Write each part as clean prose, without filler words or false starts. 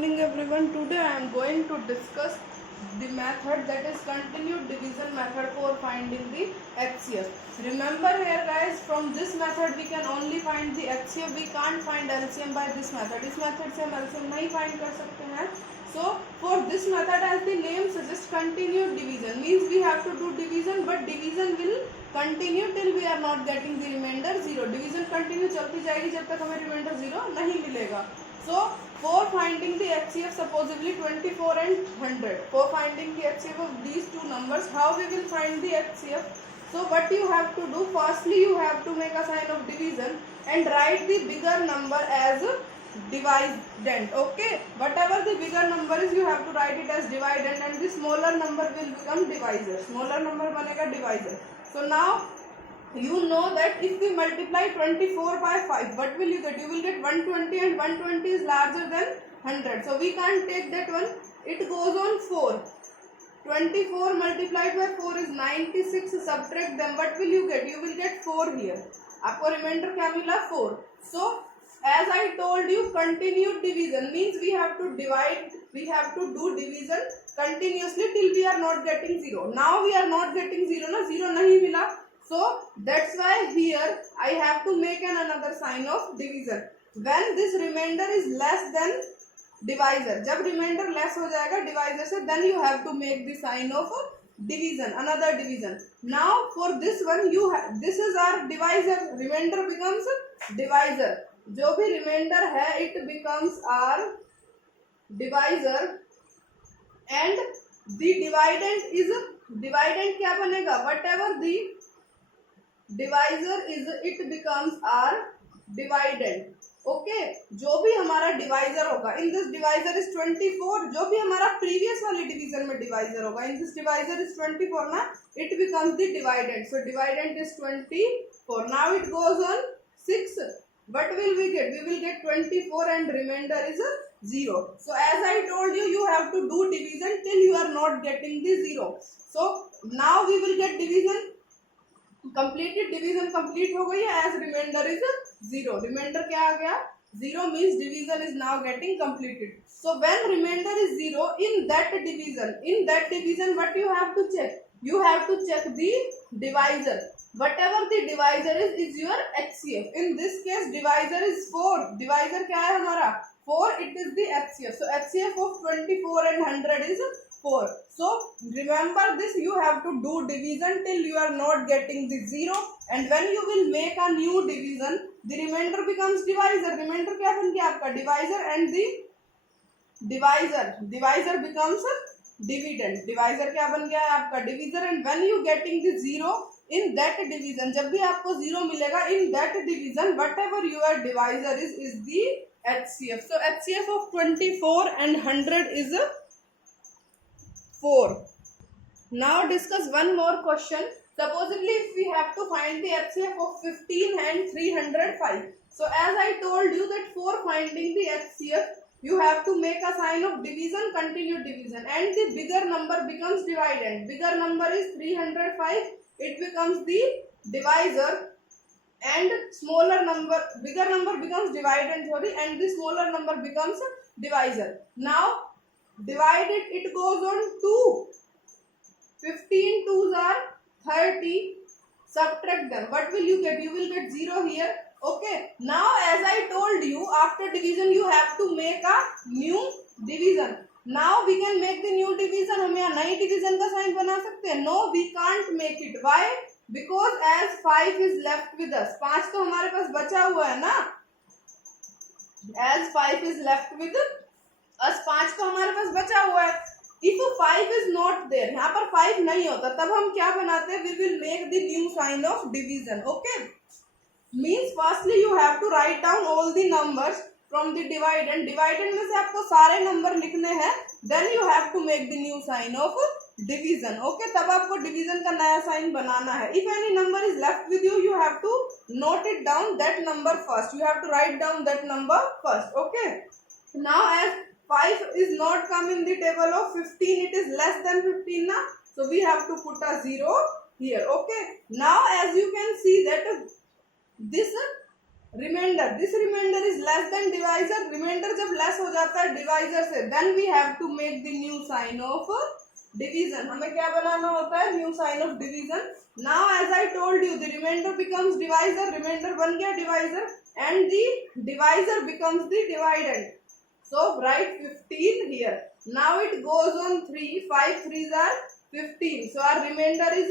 morning everyone. Today I am going to discuss the method that is continued division method for finding the HCF. Remember here guys, from this method we can only find the HCF. We can't find LCM by this method. इस method से हम LCM नहीं find कर सकते हैं. So for this method, as the name suggests, continued division means we have to do division, but division will continue till we are not getting the remainder 0. Division continue चलती जाएगी जब तक हमें remainder 0 नहीं मिलेगा. So for finding the HCF, supposedly 24 and 100, for finding the HCF of these two numbers, how we will find the HCF? So what you have to do, firstly you have to make a sign of division and write the bigger number as dividend. Okay, whatever the bigger number is, you have to write it as dividend, and the smaller number will become divisor. Smaller number banega divisor. So now you know that if we multiply 24 by 5, what will you get? You will get 120, and 120 is larger than 100. So we can't take that one. It goes on 4. 24 multiplied by 4 is 96. Subtract them. What will you get? You will get 4 here. आपको remainder क्या मिला? 4. So as I told you, continued division means we have to divide. We have to do division continuously till we are not getting 0. Now we are not getting 0. ना 0 नहीं मिला. So that's why here I have to make another sign of division. When this remainder is less than divisor, जब remainder less हो जाएगा divisor से, then you have to make the sign of division, another division. Now for this one this is our divisor. Remainder becomes divisor. जो भी remainder है it becomes our divisor, and the dividend क्या बनेगा? Whatever the divisor is, it becomes our dividend. Okay, जो भी हमारा divisor होगा, in this divisor is 24. जो भी हमारा previous वाली division में divisor होगा, in this divisor is 24 ना, it becomes the dividend. So dividend is 24. Now it goes on 6. What will we get? We will get 24 and remainder is 0. So as I told you, you have to do division till you are not getting the 0. So now we will get division. Completed division complete हो गई है. As remainder is 0. Remainder क्या आ गया? 0 means division is now getting completed. So when remainder is 0, in that division what you have to check? You have to check the divisor. Whatever the divisor is your HCF. In this case divisor is 4. Divisor क्या है हमारा? 4. It is the HCF. So HCF of 24 and 100 is 4. So remember this, you have to do division till you are not getting the 0, and when you will make a new division, the remainder becomes divisor. Remainder क्या बन गया आपका? Divisor, and the divisor becomes dividend. Divisor क्या बन गया है आपका? Divisor, and when you getting the 0 in that division, जब भी आपको 0 मिलेगा in that division, whatever your divisor is the HCF. So HCF of 24 and 100 is 4. Now discuss one more question. Supposedly if we have to find the HCF of 15 and 305. So as I told you that for finding the HCF, you have to make a sign of division, continued division, and the bigger number becomes dividend. Bigger number is 305. It becomes the divisor, and bigger number becomes dividend, and the smaller number becomes divisor. Now divided, it goes on 2. 15 2s are 30. Subtract them. What will you get? You will get 0 here. Okay. Now as I told you, after division you have to make a new division. Now we can make the new division. हम यहाँ नई division का sign बना सकते हैं? No, we can't make it. Why? Because as 5 is left with us. 5 तो हमारे पास बचा हुआ है ना. As 5 is left with us, 5 तो हमारे पास बचा हुआ है. If 5 is not there, यहाँ पर 5 नहीं होता, तब हम क्या बनाते हैं? We will make the new sign of division. Okay, means firstly you have to write down all the numbers from the dividend. Dividend में से आपको सारे नंबर लिखने हैं. Then you have to make the new sign of division. Okay, तब आपको division का नया sign बनाना है. If any number is left with you, you have to note it down that number first. You have to write down that number first. Okay, now as 5 is not come in the table of 15, it is less than 15 na, so we have to put a 0 here. Okay, now as you can see that this remainder, this remainder is less than divisor, remainder जब less हो जाता है divisor से, then we have to make the new sign of division, हमें क्या बनाना होता है, new sign of division. Now as I told you, the remainder becomes divisor, remainder बन गया divisor, and the divisor becomes the dividend, so write 15 here. Now it goes on 3, 5 3s are 15, so our remainder is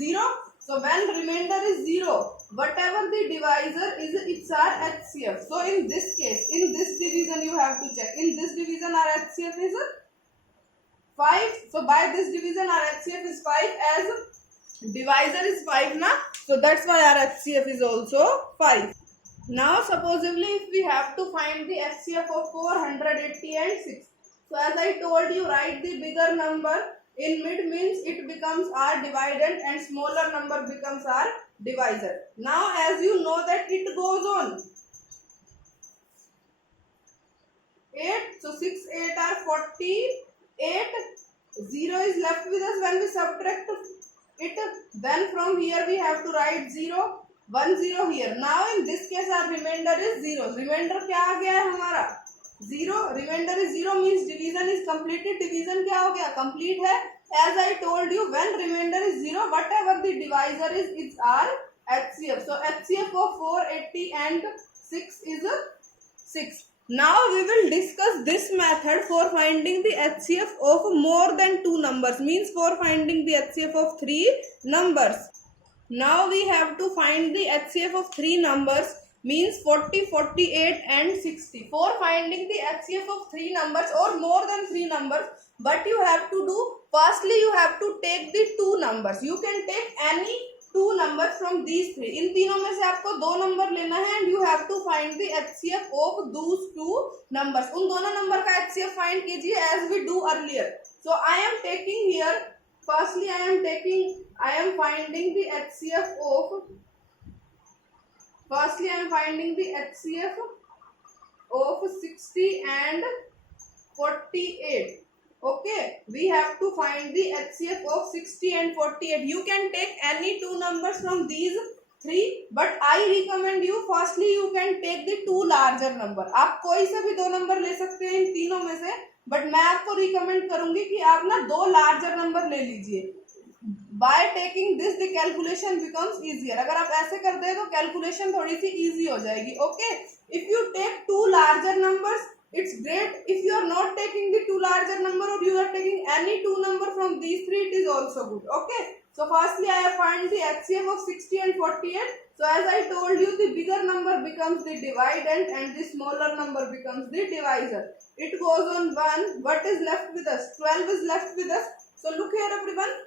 0. So when remainder is 0, whatever the divisor is, it's our HCF. So in this case, in this division you have to check, in this division our HCF is 5. So by this division our HCF is 5, as divisor is 5 na, so that's why our HCF is also 5. Now supposedly if we have to find the HCF of 480 and 6, so as I told you, write the bigger number in mid, means it becomes our dividend and smaller number becomes our divisor. Now as you know that it goes on 8, so 6 8 are 48, 0 is left with us when we subtract it, then from here we have to write 0, 1 0 here. Now in this case our remainder is 0, remainder क्या आ गया है हमारा 0, remainder is 0 means division is completed, division क्या हो गया, complete है। as I told you, when remainder is 0, whatever the divisor is, it's our HCF. So HCF of 480 and 6 is 6. Now we will discuss this method for finding the HCF of more than 2 numbers, means for finding the HCF of 3 numbers. Now we have to find the HCF of 3 numbers, means 40, 48 and 60. For finding the HCF of 3 numbers or more than 3 numbers, what you have to do, firstly you have to take the 2 numbers. You can take any 2 numbers from these 3. इन तीनों में से आपको 2 number लेना है, and you have to find the HCF of those 2 numbers. उन दोनों number का HCF find कीजिए as we do earlier. So I am taking here, firstly I am finding the HCF of, firstly I am finding the HCF of 60 and 48. Okay, we have to find the HCF of 60 and 48. You can take any 2 numbers from these 3, but I recommend you, firstly you can take the 2 larger number. आप कोई से भी 2 number ले सकते हैं इन तीनों में से, बट मैं आपको रिकमेंड करूंगी कि आप ना 2 लार्जर नंबर ले लीजिए। By taking this the calculation becomes easier. अगर आप ऐसे कर दे तो कैलकुलेशन थोड़ी सी इजी हो जाएगी। Okay, if you take 2 larger numbers, it's great. If you are not taking the 2 larger number, or you are taking any 2 number from these 3, it is also good. Okay, so firstly I have find the HCF of 60 and 48. So as I told you, the bigger number becomes the dividend and the smaller number becomes the divisor. It goes on 1. What is left with us? 12 is left with us. So look here everyone,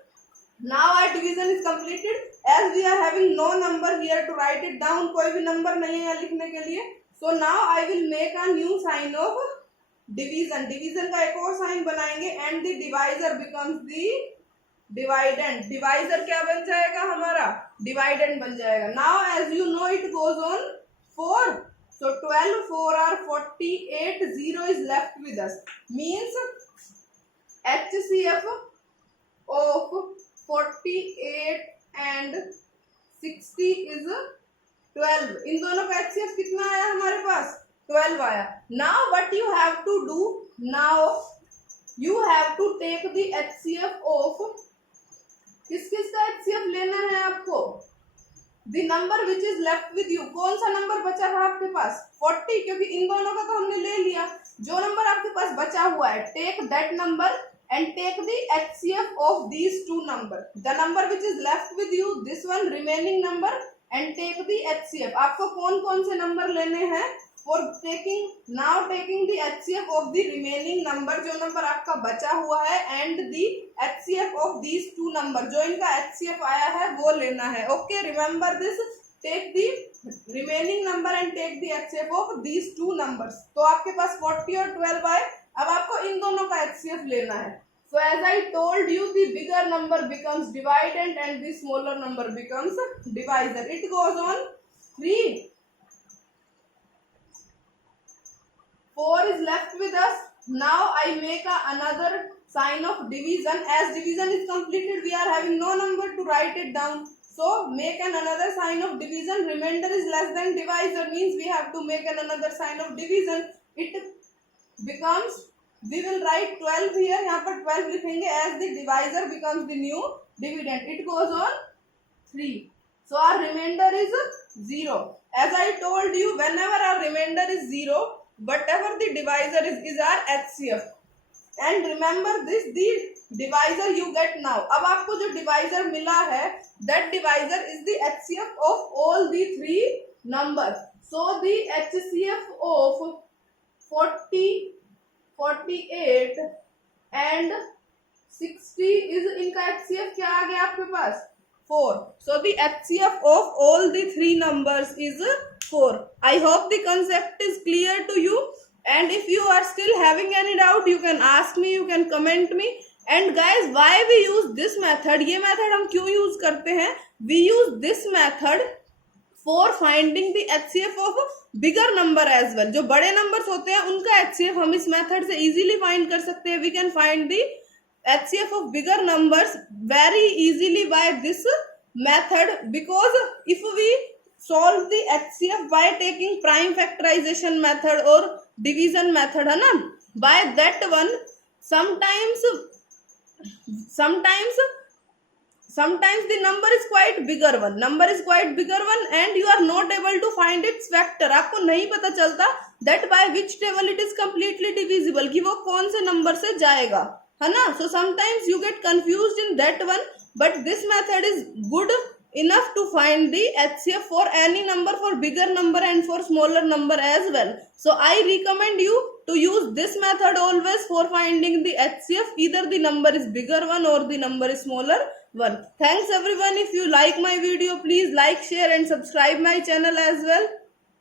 now our division is completed. As we are having no number here to write it down, कोई भी number नहीं है यहाँ लिखने के लिए, so now I will make a new sign of division. division का एक और sign बनाएंगे, and the divisor becomes the dividend. divisor क्या बन जाएगा हमारा, dividend बन जाएगा। Now as you know it goes on 4, so 12 4 are 48, 0 is left with us, means HCF of 48 and 60 is 12. इन दोनों का HCF कितना आया हमारे पास, 12 आया। Now what you have to do, now you have to take the HCF of, किस किस का HCF लेना है आपको, the number which is left with you. कौन सा नंबर बचा है आपके पास, 40, क्योंकि इन दोनों का तो हमने ले लिया। जो नंबर आपके पास बचा हुआ है, take that number and take the HCF of these 2 numbers. The number which is left with you, this one remaining number, and take the HCF. आपको कौन कौन से नंबर लेने हैं for taking, now taking the HCF of the remaining number, जो number आपका बचा हुआ है, and the HCF of these 2 number, जो इनका HCF आया है वो लेना है। Okay, remember this, take the remaining number and take the HCF of these 2 numbers. तो आपके पास 40 और 12 आए, अब आपको इन दोनों का HCF लेना है। So as I told you, the bigger number becomes dividend and the smaller number becomes divisor. It goes on 3. 4 is left with us. Now I make another sign of division. As division is completed, we are having no number to write it down. So make another sign of division. Remainder is less than divisor means we have to make another sign of division. It becomes, we will write 12 here. यहाँ पर 12 लिखेंगे as the divisor becomes the new dividend. It goes on 3. So our remainder is 0. As I told you, whenever our remainder is 0, whatever the divisor is our HCF. And remember this, the divisor you get now. अब आपको जो divisor मिला है, that divisor is the HCF of all the 3 numbers. So the HCF of 40, 48 and 60 is इनका HCF क्या आ गया आपके पास? 4. So the HCF of all the 3 numbers is 4. I hope the concept is clear to you. And if you are still having any doubt, you can ask me, you can comment me. And guys, why we use this method? ये method हम क्यों use करते हैं? We use this method for finding the HCF of bigger number as well. जो बड़े numbers होते हैं उनका HCF हम इस method से easily find कर सकते हैं. We can find the HCF of bigger numbers very easily by this method, because if we solve the HCF by taking prime factorization method or division method है ना, by that one sometimes the number is quite bigger one, and you are not able to find its factor. आपको नहीं पता चलता that by which table it is completely divisible, कि वो कौन से number से जाएगा, है ना. So sometimes you get confused in that one, but this method is good enough to find the HCF for any number, for bigger number and for smaller number as well. So I recommend you to use this method always for finding the HCF, either the number is bigger one or the number is smaller one. Thanks everyone. If you like my video, please like, share and subscribe my channel as well.